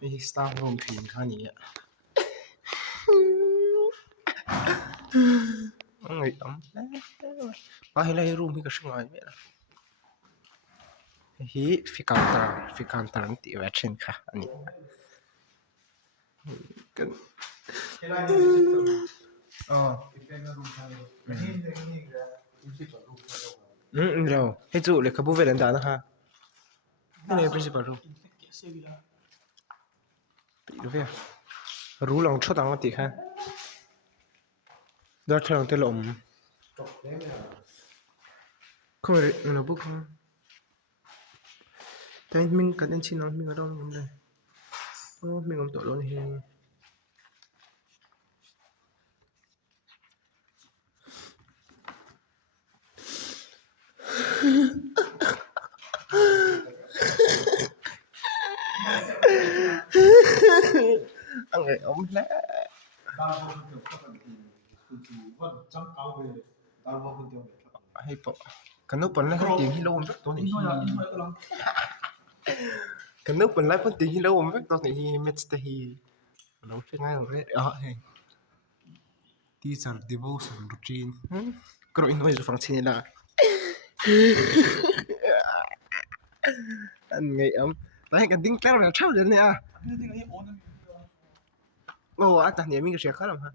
มีสตาร์รวมทีมค่านี้อ่ะไงมาให้ไล่รูมให้ก็ช่วยไม่ละฮีฟิกันตาติเวชเชนค่ะอันนี้กันอ๋อเราให้จูเลยครับผู้เวรนดานะคะนี่เลย principal room ไปดูเว้ยรู้ลองชดตังค์ติค่ะดอทลองเตลอมก็มันเอาบุกมาแต่มิงกันชินอนมิงก็ต้องมิงเลยโอ้มิงก็ตัวร้อนเฮอังไงอมแล้วให้ปะกันนุปนแล้วตีฮิโลมสักตัวนี้กันนุปนแล้วตีฮิโลมสักตัวนี้เม็ดสเตฮีเราใช้ง่ายเลยThese are devotion routine ก็อินโดนีเซียฟังชินละอันไงแล้วให้กันดิ้งแกล้งเราชอบเลยเนี่ยโอ้อาจารย์เนี่ยมีก็เสียค่าแล้วฮะ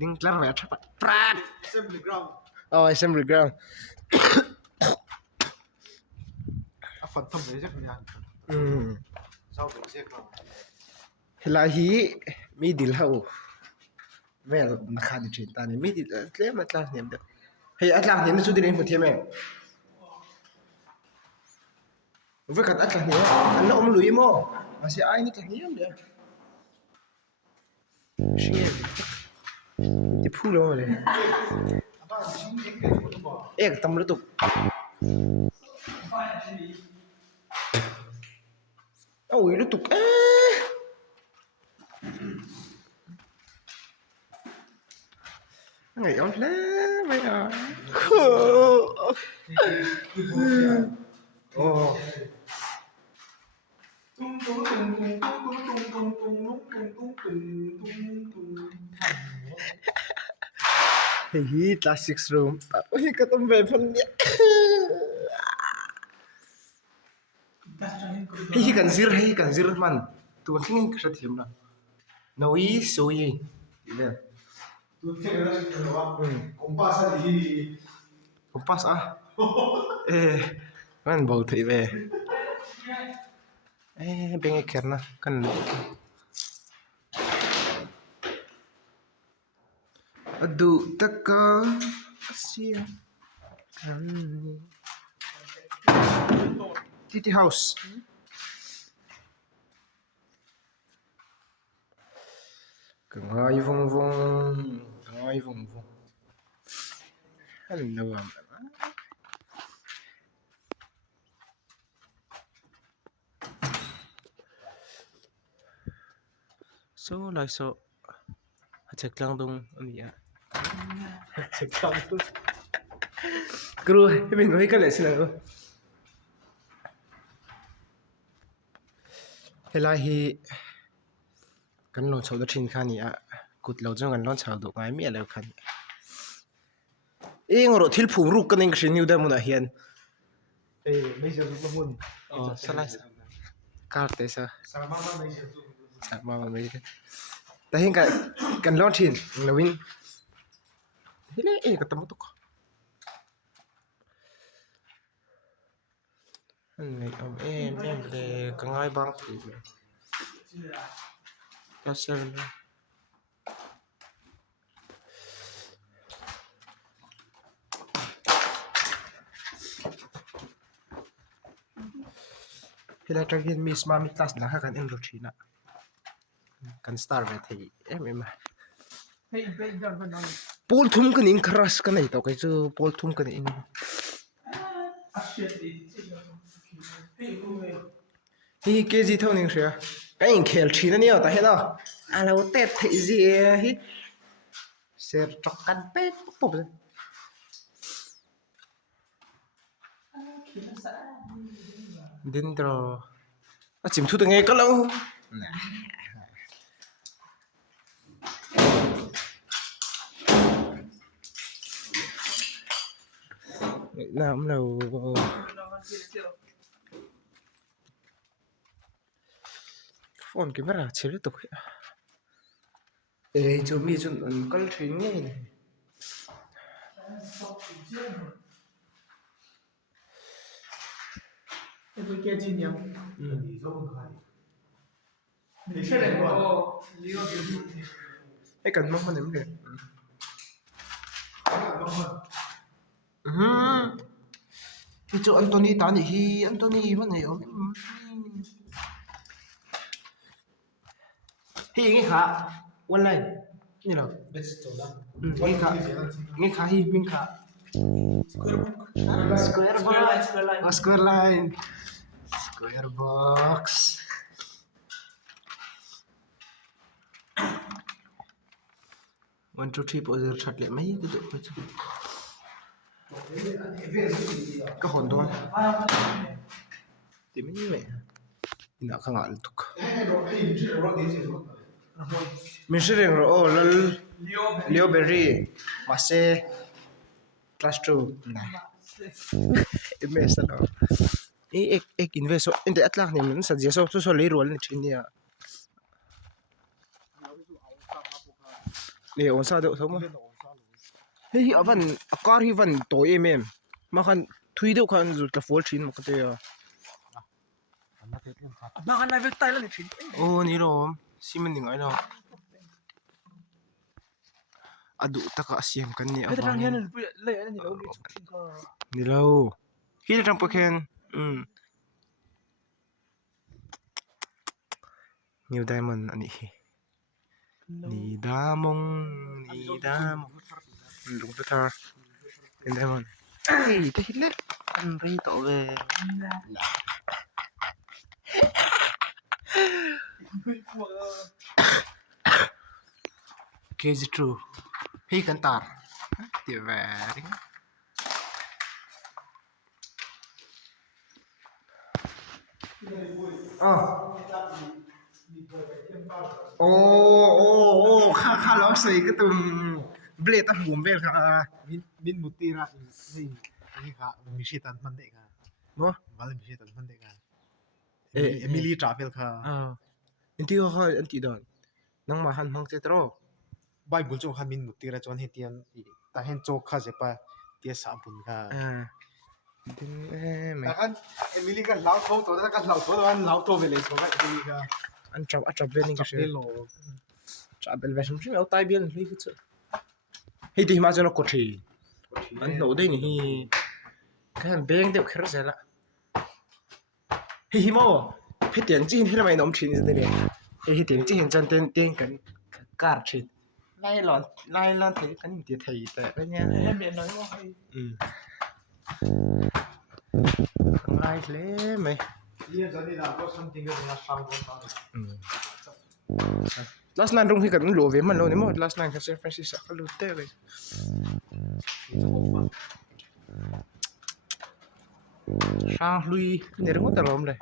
ดิ้งแกล้งเราชอบปราด assembly ground อ๋อ assembly ground ฝันทำเลยจักรยานเจ้าเป็นเสียครับเฮลาฮีมีดิลเฮาเวลนักข่าวดิจิตานี่มีดิลเล่มอัตลาเนี่ยเด้อเฮ้ยอัตลาเนี่ยมันสุดเลยหมดเทียมเองเวกัดอัตลาเนี่ยอันนั้นอมลุยมั้งอาศัยไอ้นี่กันเนี่ยเด้อเชี่ยที่พูดแล้วเลยเอ๊ะทำรู้ตุกเอาอีรู้ตุกไงเอาแล้วไม่เอาโอ้เฮ้ยคลาสสิกรูมโอ้ยก็ต้องแบบนี้เฮ้ยกันซิร์มันตัวที่นี่ก็จะทีมนะน้อยสวยเนี่ยตัวที่เราจะทำว่าkompasอะไรkompasมันบอกที่เว้ยเป็นไงกันนะกันดูตะกาเสียกันที่ house กังไงวงฮัลโหลso cek lang dong ano ya cek lang dong kru min ko hikale sila ko helahi kan lo chau da thin khani a kut lo jong kan lon chau do ngai mi lo khan ngoro thil phum ruk kan ing shri new da mun a hian mai je ru mun salai kar te sa sama maiแต่เห็นกันลอดทินแล้ววิ่งเฮ้ยก็ตั้งตุกอันนี้เอ็มเลยก็ง่ายบางทีก็เสร็จเฮ้ยแล้วจะเห็นมีสมาร์ทมีคลาสแล้วกันเอ็นรถชีน่ะกันสตาร์เวทีมาปูลทุ่มกันอินคราสกันไอ้ตัวก็จะปูลทุ่มกันอินฮีเกจิเท่านี้เชียวก็อินเคลชีนั่นเนี่ยแต่เห็นอ่ะเราเตะที่จีฮีเสียจักกันเป็ดปุ๊บเลยดินดรอ จิมทุตังไงก็แล้วน้ำเราफोन कैमरा छेले तो ए जो मी जो कल ट्रेनिंग है这个几年，你确认过？你有哎กันมั้งมันเนี่ย ที่จูอันโตนีตานี่ฮีอันโตนีมันเนี่ยฮีงี้ค่ะวันไรนี่เหรองี้ค่ะฮีมิงค่ะ square line square box 1 2 3 पोजर छटलेไม่ก็ดูก็หอนตัวที่ไม่แม่นี่นะข้างหลังทุกมีชื่อเรื่องโอ้ลเลียวเบอรี่มาเซ่คลาสทูนะอินเวสต์แล้วเอกอินเวสต์อินเดียอัตลักษณ์เนี่ยมันสัญญาสุดๆเลยรวมในที่นี้เนี่ยองศาเดียวทั้งหมดเฮ้ยอันอากาศที่วันโตเอเมมมาคันทุยเดียวกันจุดกระโฟลชินมาก็เดียวมาคันนายเวกไตแล้วนี่ชินโอ้นี่หรอซิมันยังไงเนาะอะดูตะกะเสียมกันนี่อ่ะแต่ทางเห็นเลยอันนี้เรามีชินก็นี่เราคิดทางโปรแคนนิวไดมอนด์อันนี้นี่ดามงลุงตาเป็นไดมอนด์เอ้ยแต่เห็นเลยอันรีโตเว้ยเคจิทรูพี่กันตาร์เดี๋ยวแหวนโอ้ข้าล้อใส่ก็ตุ่มเบลต้าหัวเบลค่ะมินมุตีระนี่ค่ะมิชิตันมันเด็กอ่ะบ่มาเลยมิชิตันมันเด็กอ่ะเอมิลี่ทราเวลค่ะอันที่เขาอันที่ดอนนังมาหันมังเจตโรใบบุญโจค่ะมินมุตีระจวนเฮตียนแต่เห็นโจค่ะเจ็บปะเตี้ยสามบุญค่ะดึงไหมแต่กันเอมิลี่ก็เล่าโทตัวแต่กันเล่าโทตัวมันเล่าโทไปเลยใช่ไหมเอมิลี่ก็อันจับเวนี่ก็ใช่จับเวลเวชมันใช่เอาตายเบียนเลยก็จะเฮ้ยที่มาจะเรากดทีอันโน้ตได้นี่แค่เบงเดียวแค่รู้สึกละเฮ้ยมั่วเฮ้ยเตียนจีนที่ทำไมน้องชินจะได้เนี่ยเฮ้ยเตียนจีนจันเตียนกันการชินไล่หลอนเทกันเดี๋ยวไทยแต่ก็เนี่ยให้เมียน้อยว่าไล่เลยไหมเนี่ยจะนี่เราก็ทำจริงก็เป็นอาชางคนนั้นlast night ตรงที่กันหลัวเวมันเราเนี่ยมั้ง last night กับเซนฟรานซิสก็รู้เต้เลยชาลุยเนี่ยเราตลอดเลย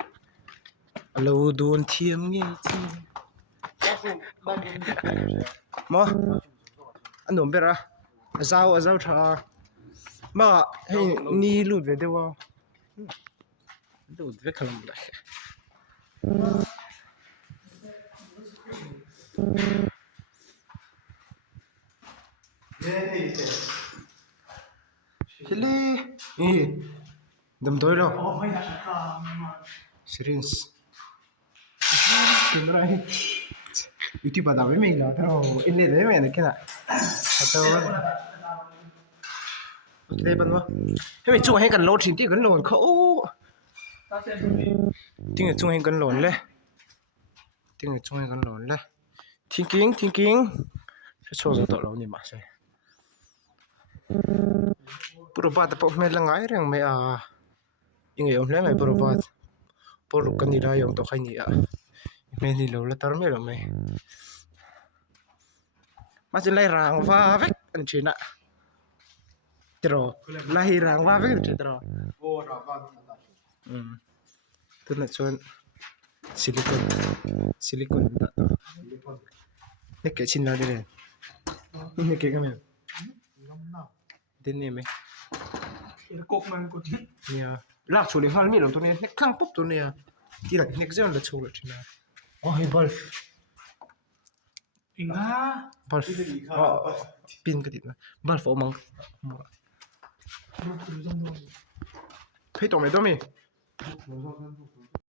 เราโดนเทียมไงจีมาอันนู้นเป็นอะไรเจ้าชามาให้นี่รู้เดี๋ยวว่าดูเดี๋ยวขนมเลยเฮ้ยนี่ดมตัวแล้วสรินส์เป็นอะไรอยู่ที่บ้านไม่มีแล้วแต่เราอินเดียไม่มีนะแค่นั้นแต่ว่าโอเคบ้านวะให้ไปช่วยให้กันโหลดสิ่งที่กันโหลดเขาจริงๆช่วยให้กันโหลดเลยจริงๆช่วยให้กันโหลดเลยthinking จะโชว์ตัวเรานี่มาใช่ปรบาทพวกมันละไงเรื่องไม่ยังไงผมเล่นไม่ปรบาทปรบกันนี่ได้ยังตัวใครนี่ไม่นี่เราละตารไม่เราไม่มาจะไล่รางว่าเวกอันเชนะตรอไล่รางว่าเวกอันเชตรอโอ้เราก็ตัวนั้นชวน silicon tak tahu ni kayak Cina dia ni ini kayak kami dia ni meh เดี๋ยวกกมันกด ni ya lak chuli hal mi lo tu ni nek khang pop tu ni ya ti la nek zon la chulu Cina oh hi bulb อิงอ่ะ bulb oh pin ke dit bulb omang รู้จังด้วย phe to me to me